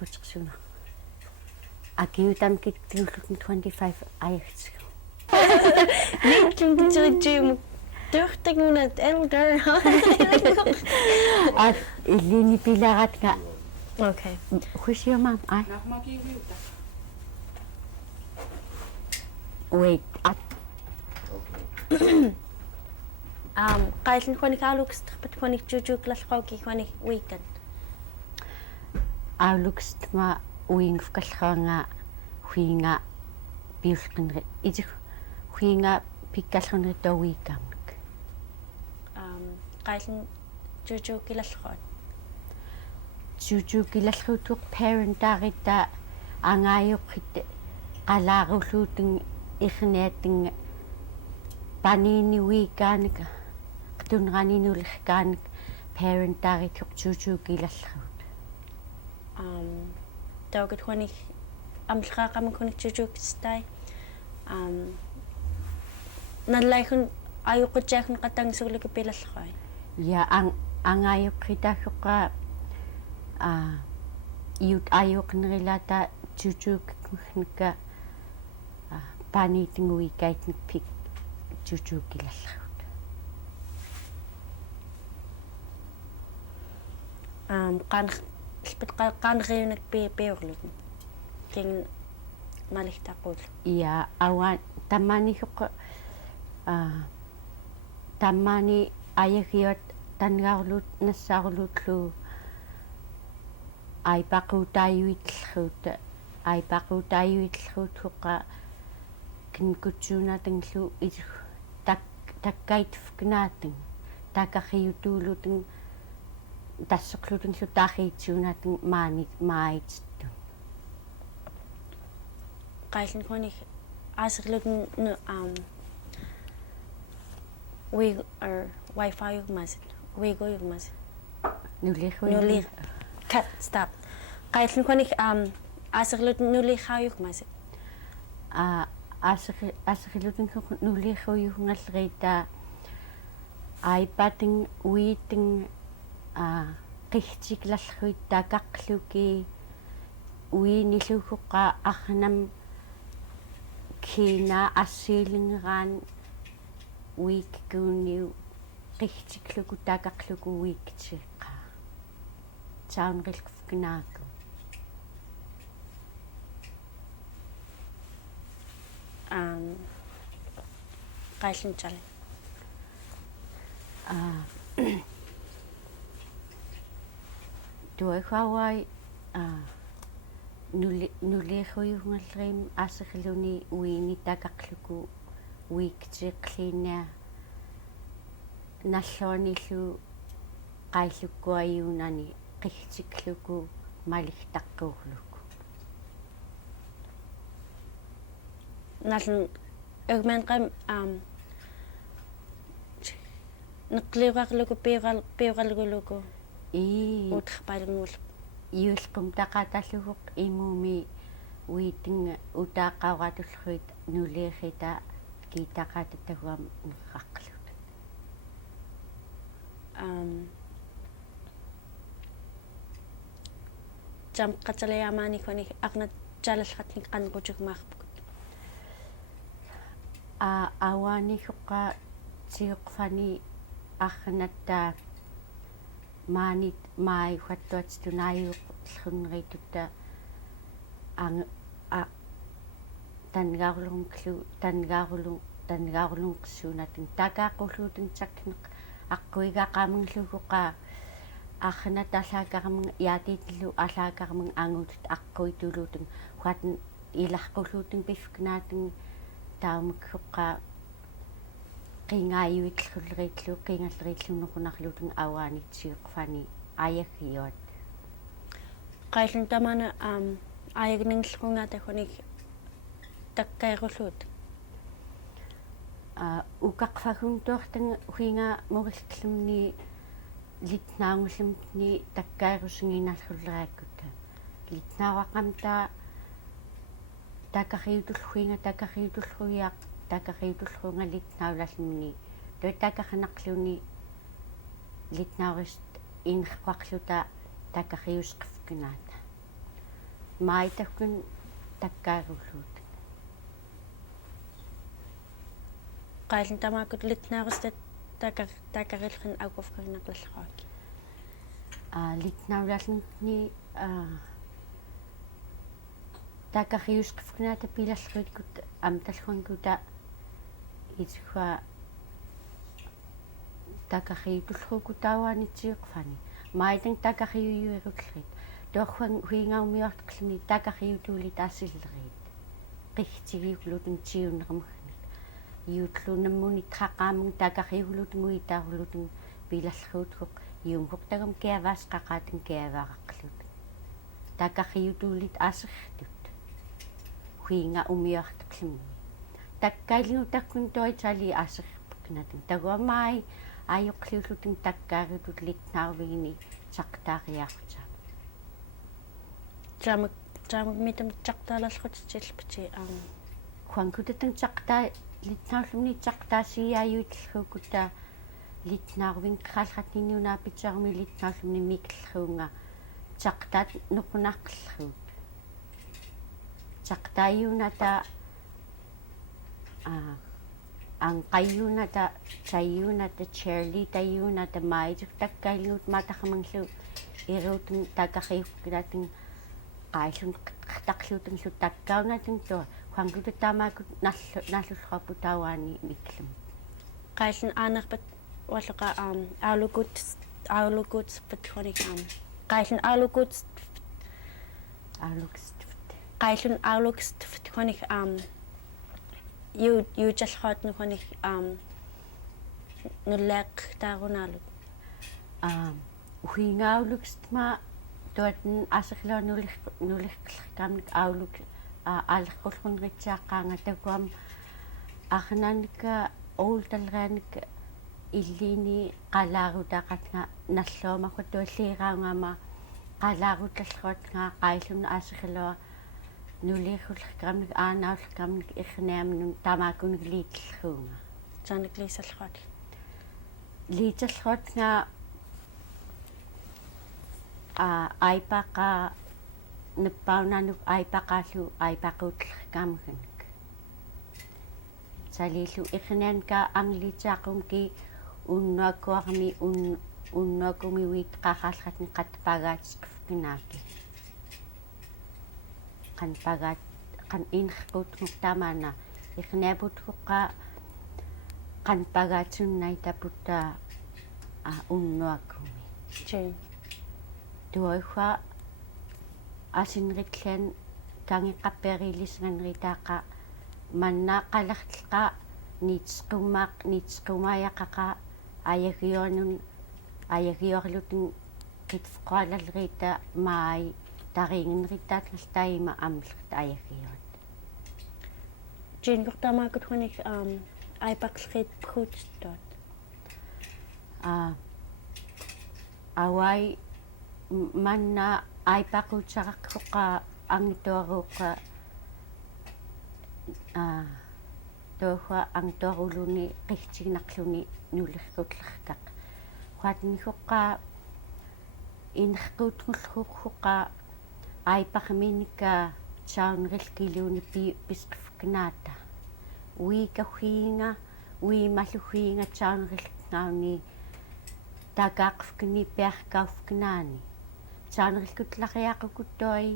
суутсерсуна акиутам киттуллутни 25 аягтсиг Niitlungiteritsiimuk tuortagunat elder. Elini pilaratga. Okay. Husiamam ai. Wait. Qailin khonik aaluksterpat khonik cucukliucimallerminek khonik uikan. Aalukstma uingqerrsaranga huinga biulqinri itik huinga pikkallerni uikaminek. Qailin cucukliucimallerminek. Cucukliucimallerminek parentaarita angayuqit Qalarrluni irniameng-llu panini uikaminek qtunranинullerkaminek parentaarituq cucukliucimallerminek. Taugat khonik amlqaaqamun khonik cucukistai. Nallaikhun ayuqutsaakun qatangsuuluki pilalleroi. Ja angayuqitaaqqa Yuut-ayuqnerilata cucukliucimallerminek panitinguikaitnek pik cucukliucimallerminek. qanruyunak piorlut. King malihtaqul. Ja awan tammani ayagiot tangaarlut nasaurluut-llu aipaqucuiluciatnek huqa kinkutsuunatanglu takkaitfknaatang takairutellrat tassoqlutanglu taaqiitsuunatang maa-i-llu. Qailin khonik aaserlutun wifi yugmasit uiguyugmasit Nulirruyaraq. Cut stop. Qailin khonik aaserlutun nulirruyaraq. Aaserlutun nulirruyaraq aipating uiting qihtiklalluit takaqluki uinilluhuqa arnam kina assiilingeraan uikkuuniu qihtikluku takaqluku uiktiqa taunrilkfknaaku qailin chale tuaqawai nulirruyaraq aaserluni uini takaqluku uiktiqlinia nalluanillu qaillukkuayuunani qihtikluku maligtaqquurluku nalun egmenqam neqliuqarluku piuqalguluku utqpalngul iulqum taqatalluguq imumi uitinga utaaqauratullruit nulirrita kiitaqatataguam nerraqlut jam qatalayaamaani khonik arnat jalalratnik qanruyutait awaanilluqa tiuqfani arnatta maanit maa-i-llu tangaarlunqissuunatin takaaqulluutin takneq aquigaqaamingluguqa arnat allaaqarming yaatiitillu allaaqarming anguutit aquituluutin huatin ilarqulluutin pifknaatin taumikhuqa qingayuitlulleritlu qingalleritlunnequnarluutin awaanitsiuqfani ayagiot qailin tamana ayagninglungaata khonik takairullut ukaqfaguntuartang huinga moriltlumni litnaungullamni takairusnginarlulleraakkuta litnauraqamta takairutulluinga takairutulluiaq takairutulluinga litnaullerminek tuitakaqnaqluni litnaurist inqaqluta takariusqifkinaata maa-i-takkun takkaaruulluut qailun tamaakut elitnaurvigni takairullerin auqufkarinaqlallaqaaki elitnaurallerminek-ni takariusqifkinaata pilalleruitkut amtalluankuta itsua takariutullruukutauaanitsiuqfani maitang takariyuyuirullrit torwan huingaumiortaqluni takariyutuuli taassillerit qigtigiuklutun tiunneqamagnik Yuut-llu nammuni traqaamun takariyuglutun itaarlutun pilalleruutquq iungqortagam kiavaasqaqaatan kiavaaqaqlut takariyutuulit aasertut huinga umiortaqluni takkailinu takkun toitali aaserpaknatun taguamai ayuqeltassiirluki takkaarutut elitnaurvigni saqtaariaarutama Taamak mitam taqtaalallerutitillpati huankutatang saqtaa elitnaurluni saqtaasiaayuitellruukutta elitnaurvingqerrsaraqniunaapitsaarmi elitnaurluni miklluunga saqtaat nuqunaqllerruut saqtaayuunata angayuunata tayuunata cheerleaderyuunata maaituk takkailuut maataqamanglu iruutun takariukkilaatin qaillun qertaqluutunlu takkaunatin tua huankuta taamaakut nallullraputauaani miklum qaillun aanerpat walleqa aulukuutspatqunik qaillun aulukstfatqunik yuutallraatnuqunik nulleeqtaarunaaluk huingaulukstma tuatn aserlua nulirruyaraq auluk aallerqullerunritsiaqqaanga takuam arnanika oultalrianik illini qalaarutaqatnga nalluamaqut tualliiraungama qalaarutallruatnga qaillun aserlua nulirruyaraq aanaullerkaminek irniameng-llu tamaakunik liitellruunga taanik liisallruat liitellruatnga aipaqa neppaunanuk aipaqaallu aipaqucuilucimallerminek salillu irnianka anglitiaqumki unnuakumi uitqaqaallratni qatpagaatiqifkinaaki qan inqerquutngortamaana irniaputquqqa qanpagaatsunnaitaputta unnuakumi tuaxa asinritlan kangiqqappeerilisnganritaaqa mannaaqalertleqa niitsqumaayaqaqa ayagiorlutun qitfeqalallerita maai tariingenrittaatngaltaima amlerta ayagiort jinqortamaakut hunik aipaqllerit pruuttot awai manna aipaqucaraqquqa angtuaruqa tuuxa angtuaruluni qigtiginaqluni nulirruyaraq huatnihuqqa inerquutngulluqquqa aiparminika saunrilkiluuni pisqifkinaata uikahuinga uimalluhuinga saunrilknauni takaaqfkini piarkaufkinaani saunrilkutlariaqukuttuai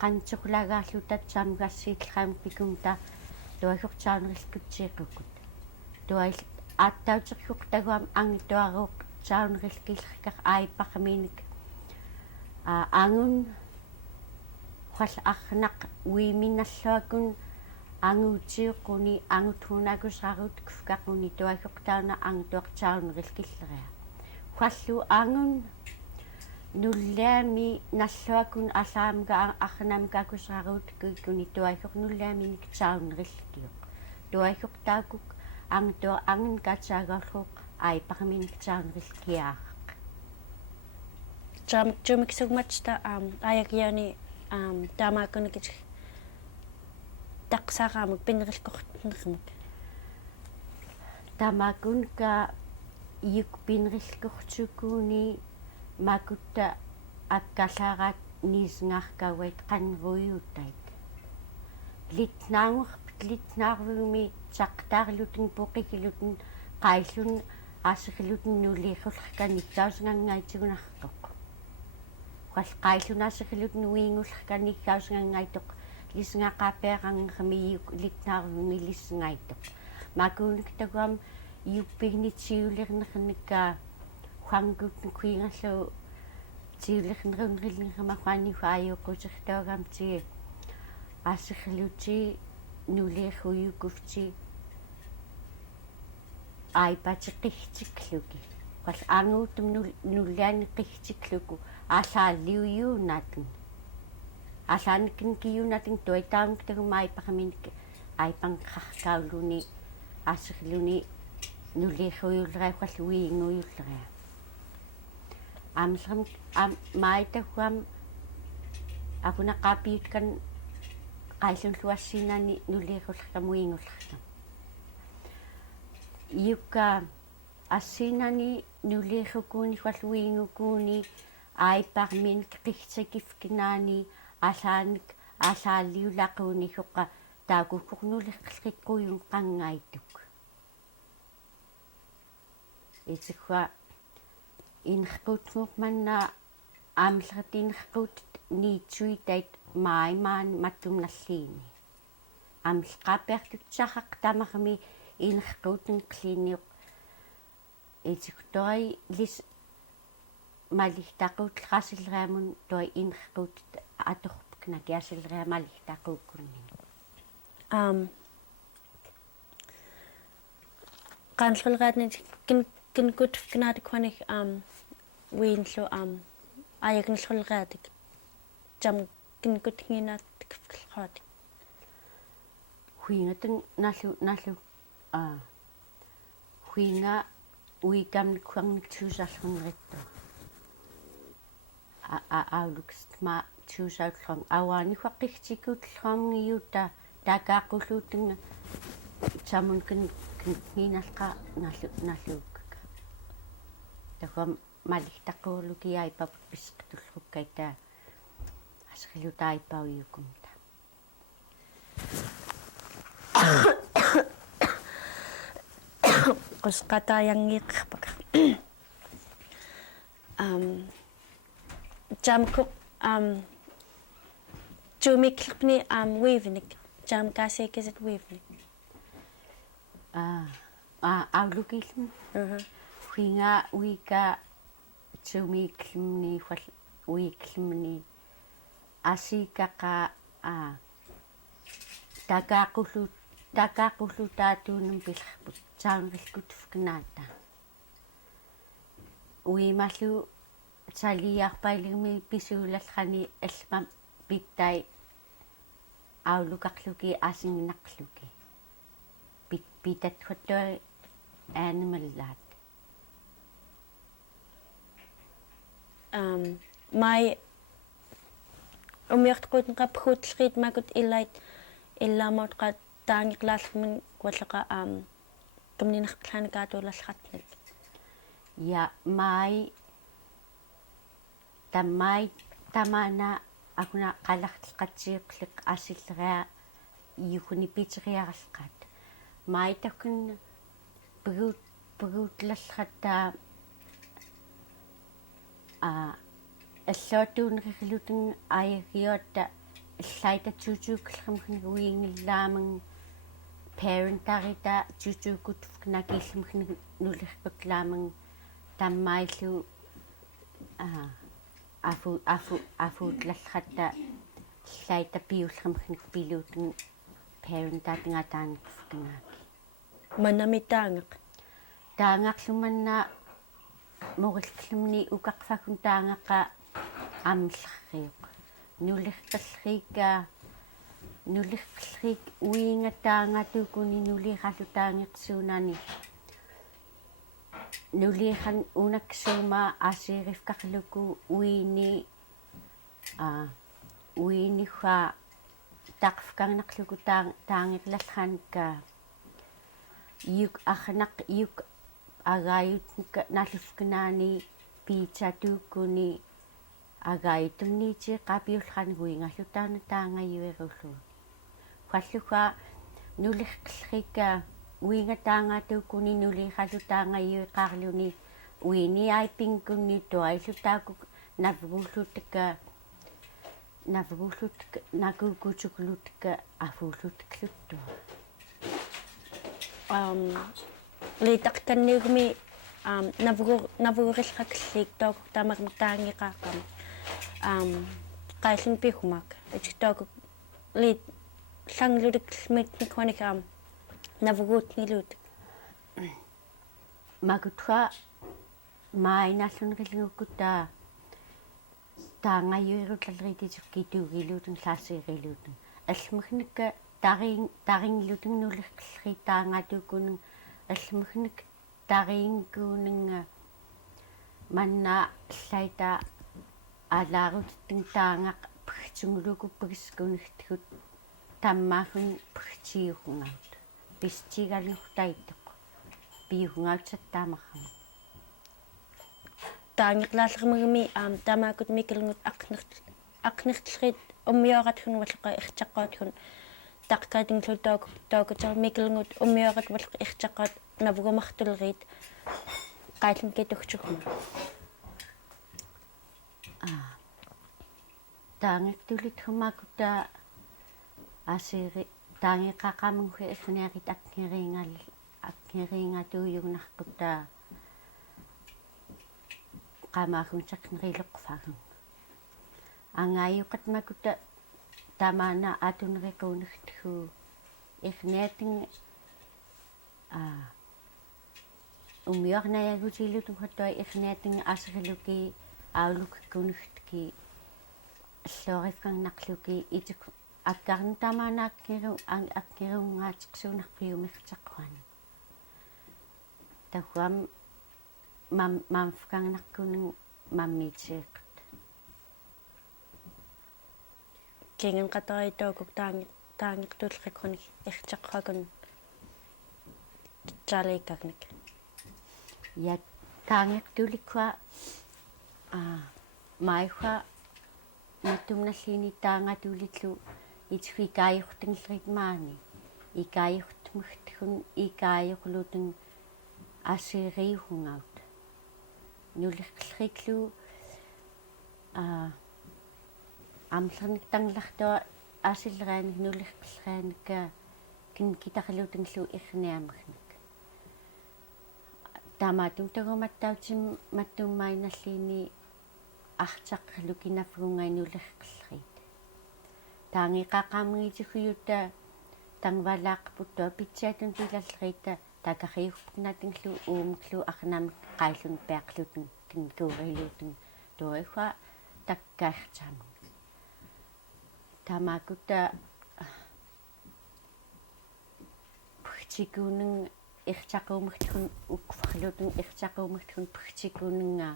qantiqulagaarlutat saamgassiillraampikumta tuagortaunrilkutsiiqukut tuail aattauтерлуq taguam angtuaruq saunrilkillerkaq aiparminik angun hwal arnaq uiminalluakun anguutiuqquni anguthuunakusarut kufkaquni tuagortauna angtuartaunrilkilleria hwallu angun nulliami nalluakun allaamga arnamgakusarut kuni tuagor nulliaminik saunrilkiuq tuagortaakuk angtua angun katsaagorluq aiparminik saunrilkiaaraq Jumiksumatsta ayagiani taamaakunikit taqsaaqaamuk pinnerilkornermuk tamaakunka iyuk pinnerilkortukuuni makutta akkallaaraat niisngaarkauait qanruyutait elitnaurvigni saqtaarlutin puqikiluten qaillun aassakiluten nulliirrullerkanikkausngangaytigunartoq qaillun aassakiluten uingqerrsaraq lisngaaqaapeaqangermiyuk elitnaurvigni lisngaitoq makuunik taguam iuppignitiulernernikka huangutn kuingerlu tiulernerunrillermaqaannifa ayuqutaagam aassakkiluti nulirruyuqufti aipaqucuiluciatnek qall aanguutum nullianiqqigtikluku ааллааллиуюуннаатэн ааллааниккин туайтаангтагума айпақаминик айпангқаркауллуни аассерлуни нулиирруйуллериаққаллу уиингуйуллериа аамлерм маайтагуам акунаққаапиуткан qaillunluassiinani nulliirrullerkamuingullerkam iukka ассиинани нулииррукууни фаллуингукууни aiparminek qigtikifkinaani алааник ааллааллиулаақууни хоққа таакуккорнулеққиккуйун қангайтук итсуа инерпутнук манна аамлертинерпут ниитсуитайт мааймаан маттумнарлиини аамлеққапиартутсақақ тамарми инерпутен клиниук итсуктори лис малихтақутлерасиллериамун туи инерпут аторпкна киасиллериамалихтақуккунни Qalarrluni kinkutfkinaatiqanik uingqerrsarlu ayuqeltassiirluki jam kinkutnginaattikfqerraati huingatun nallu huinga uikaminek аулукстма тусаутлрам авааникуаққигтикуутлраамгиута таакааққуллуутинга самун киналқа наллуукка такам малихтаққуулукиай папписqtullukkaitaa асерлутаипауйукумта qusqatayangiiqqarpaka jamku tumiklerpni weavnik jam kaasikisit weavnik аулукилм хуинга уика тумиклмни фал уиклмни асикаqa такааққуллутаатуунум пилерпут саунрилкутфкнаата уималлу салиарпайлигми писуулаллрани аллмам питтай аулукарлуки асингинақлуки питатхуттуи аанамаллаат май умиартqutnqaphuutleriit makut illait illaamautqa taangiqlaallермун куаллеqa камниnerqlaanikaatuulallerratnek я май таммай тамана акуна қалартеқатсиеқлеқ асиллериа иукуни пiciryaraicetun май такун пигуутлаллратаа аллуатуунерилутин аягиотта иллайта cucukliucimallerminek уингиллааман parentaрита cucukutfknakillmiknik nulirpakklaamang таммаиллу афуутlallerratta иллайта пиулlerminek пилуутин parentaatингаатааникфкнаак манамитаангеқ таангарлуманна морилллумни укақфакун таангаққа амллерриуқ нулирқерлрик уингатаангатукуни нулиралутаангерсуунани нулихан унаксуума асиерифқарлуку уинихва тақфкарнерлуку таангерлаллраникка юк ахнақ юк агаютника наллускнаани пицатууккуни агайтумнити qapiullanguingallu taangayuerullu falluga nulirqillrika uingataangaatuukkuni nulirallu taangayueqarluni uiniaipinkunni tuaillutaaku navgullutka nakukucuklutka avvuullutkalluttua liitaqtanniugmi navugurilqakilliik took taamaqtaangiqaaqam qaillun pihumak itiktook liit langlutikmiknik navuguutngiluut magutwa maainallunrilngukkutaa taangayuerullalriititikituugiluutun laassiiriluutun allmagnikka taringlutingnulerqillri taangaatuukkunun allmagnik taringkuununga manna llaita алаарутин таангақ пгтсунгулукуппагискунигтгут таммаафун пгтиугунгаут пистигалнуртаиттеқ пиугунгаутсаттаамаррама таангеқлааллермагми таамаакут микелнгут ақнертлерит уммиоратхун валлеқа иртаққаатхун тақкаатинглу тоокутер микелнгут уммиорат валлеқа иртаққаат навгумартулерит qaillunki tuгчугма таангиктулит хумаакута асири таангиқақамунгу эрниарит аккерингатууюгнаркута qamaagунсакнерилеқфагун angayuqatmakkuta tamaana atuneriquunigtgu erniating ummiornayagutillutum hattua erniating asrilluki aulukkunigtki allorifkangnarluki ituk akkarn tamaana akkerungaatiqsuunarpiumirtaqquani tahuam mamfkangnarkunun mammiitiiqt kingen qatariitookuk taangiqtulqikkunik irtaqquakun tsaaliikagnik ja taangiqtulikkua maihua nattumnallini taangatulillu itfikaajortinglrit maani ikaajortmugtgun ikaajorlutun asiiriuhungaut nulirqillriklu амлерник тангерлартуа аасиллерааник нулерқиллерааникка кинкитарлутинглу ирниамагник таамаатум тагуматтаутим маттуммаиналлини артаққлуки нафгунгай нулерқиллерит таангиқақаамгитигуйутта тангвалаақпуттуа питсаатун тилаллерита такариуппнатинглу уумглу арнамик qaillun peaqlutun kinkuurilutun tuifa takkaartamu тамаакута пгтикуунэн иртақуумагтун укфарлутун иртақуумагтун пгтикуунэнга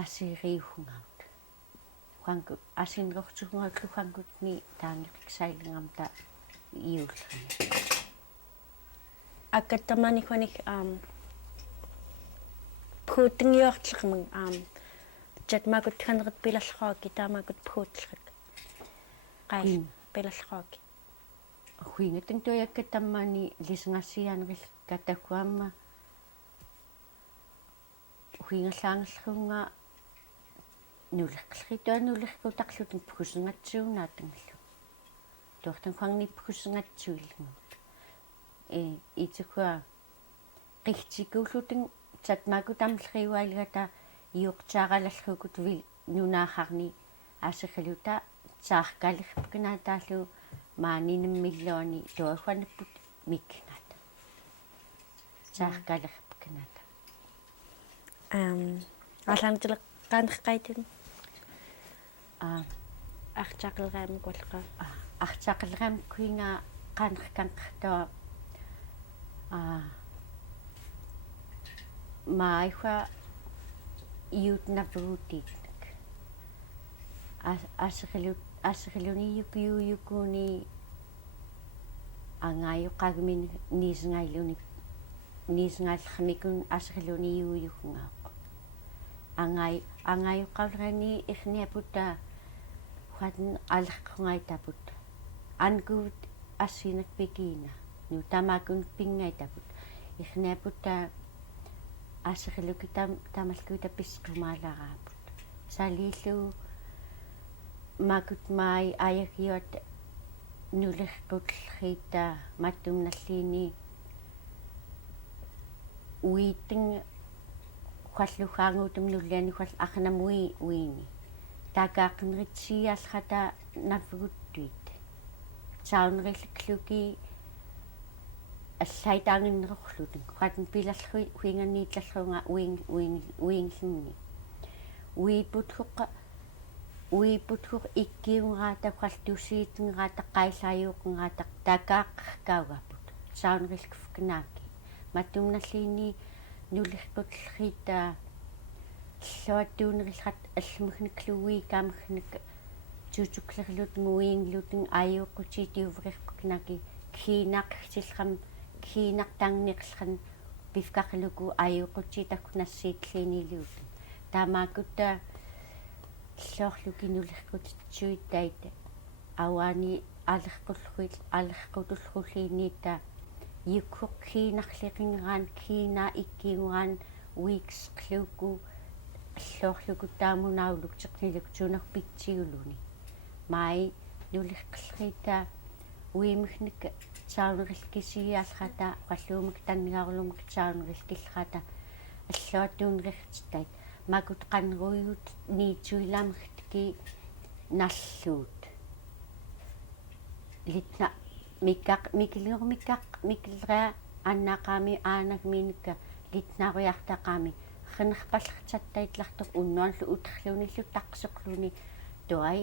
асириухунгаут хуангу асиннерортугунгааллу хуангутни таангеқсаилингамта иуллерни аккаттамааникуаник пхуутингиортлекмэн чатмаакут ханерит пилаллерааки таамаакут пхуутлерик qai пилаллерааки хуингатэн тоякка таммаани лиснгассиаанерил катакуамма хуингаллаангерлунга нулерқлритуанулеркутарлутэн пхусингатсиунаатангаллу туартан хангни пхусингатсуиллугут итсукуа qigtikuullutэн татмаакутамлериуаалигата иуqtaarаллрукут ви нунаахарни аасакалута сааркалерпкнаатаалу маанинэммиллуани туахванаппут микнгаата сааркалерпкнаата алаамтилеққаанеққайтун артақилраам кулқа артақилраам куинга qaanерканqartua maa-i-llu Yuut-navuguutiitnek arnassagarnek yukiuyukuni angayuqaagminun niisngayunik niisngaallermikun arnassagarluni yuuyukungaaq angayuqaagminun irniaputa huatan allerqungaitaput ankuut assinak pikina nu tamakun pingaitaput irniaputa aaseriluki tamalkuita pisqumaalaraaput salillu makut mai ayakiot nulirruyaraq mattumnalliini uiting халлухаангуутум нуллиани хал арнамуи уини такааққинериtsiiаллата наффгуттуит саунериллуки аллайтаангиннерорлутун qatun пиларлуи хуинганниитллерунга уингилунни уипутхоқ иккиунгаата қалтусиитинграата қаилааюоқнгаата такааққаркаугапут саунериллуфкнааки маттумналлиини nulirruyaraq ллуаттуунериллрат аллумагник-лlu уикамик cucukliucimallerminek uingqerrsaraq aipaqucuiluciatnek kiinaqsillram kiinaqtangnеқлран пифқақилуку ayuqeltassiirluki нассиитллиинилуут таамаакутта ллоорлуки нулиррuyaraq ауаани алерқутуллуллиинниита юккоқ kiinarliqingeraan kiina ikkiungaan uikqerrsaraq аллоорлуку таамунаулук теқнилук тунер питсиулуни маи нулиррuyaraq уимигник саунериллкисиаалрата қаллуумик таннигаарлумик саунериллкиллрата аллуаттуунерэртитtait макут qanruyutait niitsuilaamерtки наллуут Mikngayaq Mik'aq аннаақаами аанагминекка элитнауryaraqами qanrpallertattaitlartuq unnuarlu uterlunillu taqsoqluni tuai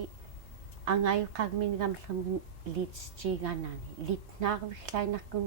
angayuqaagminun elitestiigaanaani elitnaurviglainarkun